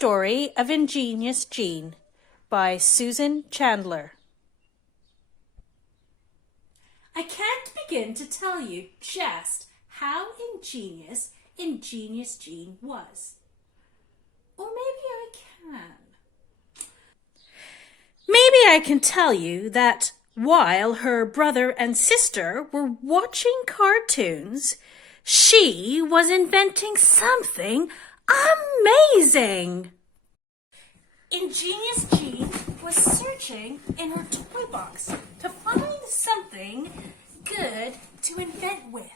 Story of Ingenious Jean by Susan Chandler. I can't begin to tell you just how ingenious Jean was. Or maybe I can. Maybe I can tell you that while her brother and sister were watching cartoons, she was inventing something amazing. Ingenious Jean was searching in her toy box to find something good to invent with.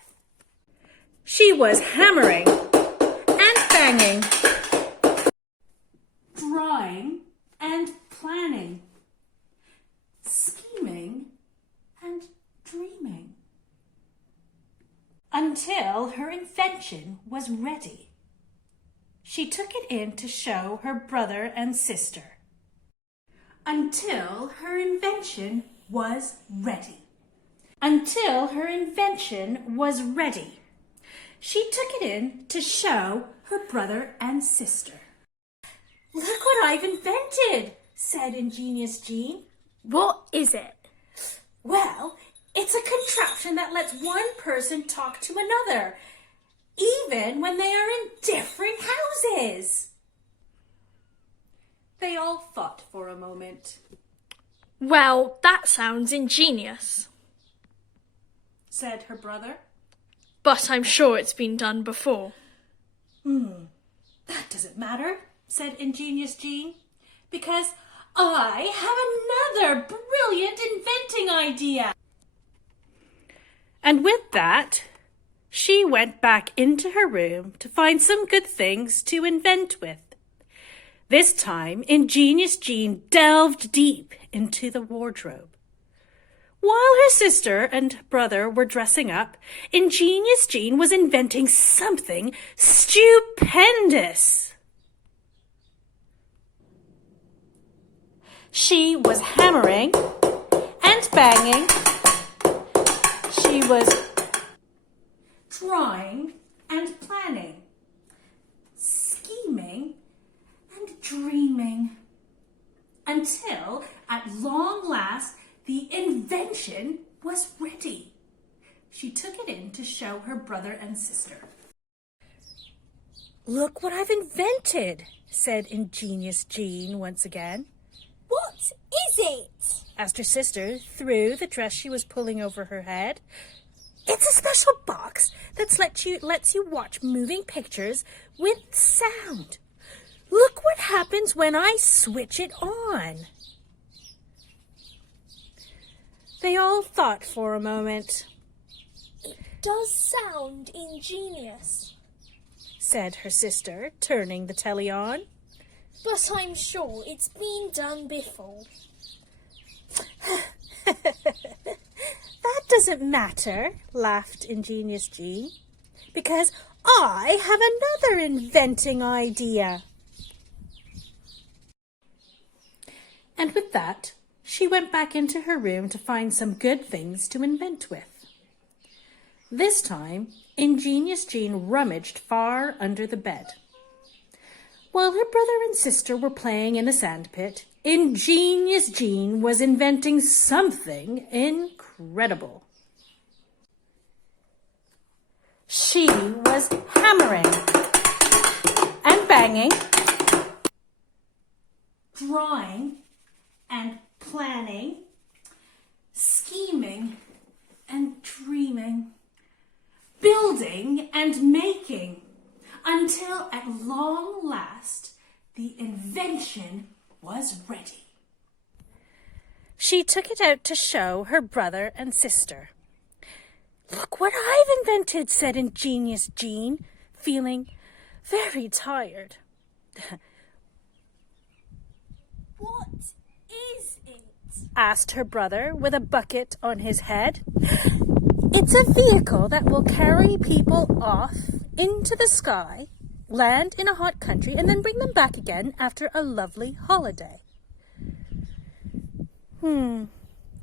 She was hammering and banging, drawing and planning, scheming and dreaming, until her invention was ready. She took it in to show her brother and sister. Until her invention was ready. Until her invention was ready. She took it in to show her brother and sister. Look what I've invented, said Ingenious Jean. What is it? Well, it's a contraption that lets one person talk to another, even when they are in different houses. They all thought for a moment. Well, that sounds ingenious, said her brother. But I'm sure it's been done before. That doesn't matter, said Ingenious Jean, because I have another brilliant inventing idea. And with that, she went back into her room to find some good things to invent with. This time, Ingenious Jean delved deep into the wardrobe. While her sister and brother were dressing up, Ingenious Jean was inventing something stupendous. She was hammering and banging. She was drawing and planning, scheming and dreaming, until at long last the invention was ready. She took it in to show her brother and sister. Look what I've invented, said Ingenious Jean once again. What is it? Asked her sister through the dress she was pulling over her head. It's a special box that lets you watch moving pictures with sound. Look what happens when I switch it on. They all thought for a moment. It does sound ingenious, said her sister, turning the telly on. but I'm sure it's been done before. That doesn't matter, laughed Ingenious Jean, because I have another inventing idea. And with that, she went back into her room to find some good things to invent with. This time, Ingenious Jean rummaged far under the bed. While her brother and sister were playing in a sandpit, Ingenious Jean was inventing something incredible. She was hammering and banging, drawing and planning, scheming and dreaming, building and making, until at long last the invention was ready. She took it out to show her brother and sister. Look what I've invented, said Ingenious Jean, feeling very tired. What is it? Asked her brother with a bucket on his head. It's a vehicle that will carry people off into the sky, land in a hot country, and then bring them back again after a lovely holiday.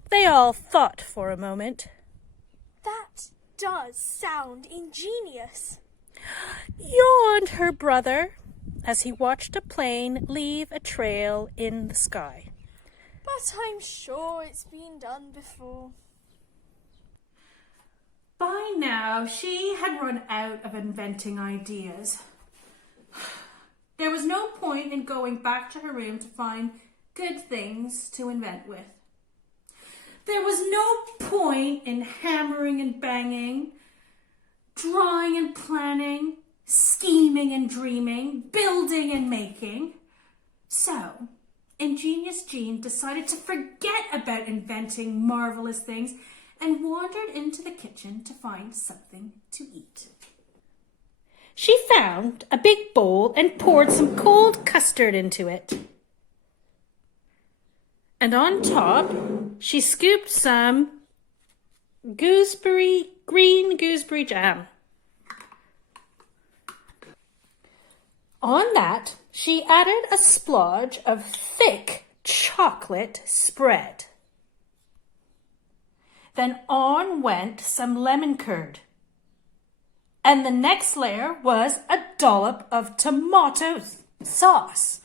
They all thought for a moment. That does sound ingenious, Yawned her brother. as he watched a plane leave a trail in the sky. But I'm sure it's been done before. By now, she had run out of inventing ideas. There was no point in going back to her room to find good things to invent with. There was no point in hammering and banging, drawing and planning, scheming and dreaming, building and making. So, ingenious Jean decided to forget about inventing marvelous things and wandered into the kitchen to find something to eat. She found a big bowl and poured some cold custard into it. And on top, she scooped some green gooseberry jam. On that, she added a splodge of thick chocolate spread. Then on went some lemon curd. And the next layer was a dollop of tomato sauce.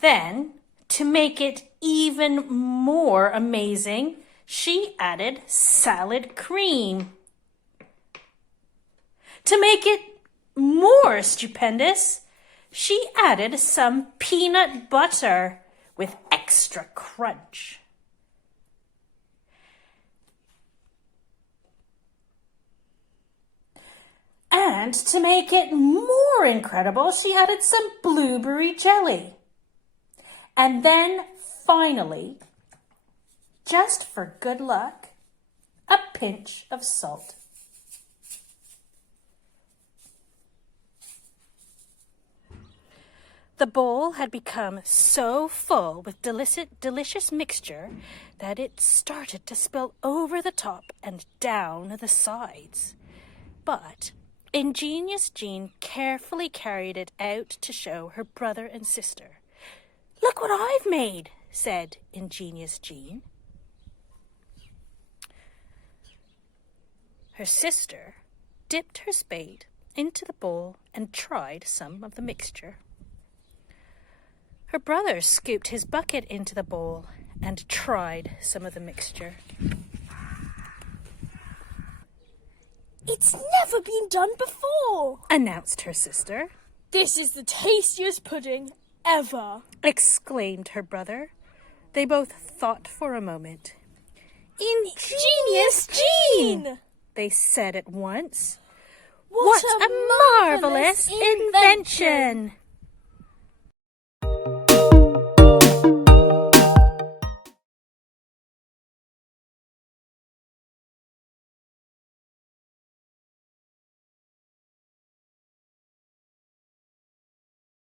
Then, to make it even more amazing, she added salad cream. To make it more stupendous, she added some peanut butter with extra crunch. And to make it more incredible, she added some blueberry jelly. And then, finally, just for good luck, a pinch of salt. The bowl had become so full with delicious mixture that it started to spill over the top and down the sides. But ingenious Jean carefully carried it out to show her brother and sister. "Look what I've made," said ingenious Jean. Her sister dipped her spade into the bowl and tried some of the mixture. Her brother scooped his bucket into the bowl and tried some of the mixture. It's never been done before, announced her sister. "This is the tastiest pudding ever," exclaimed her brother. They both thought for a moment. "Ingenious Jean!" they said at once. What a marvelous invention!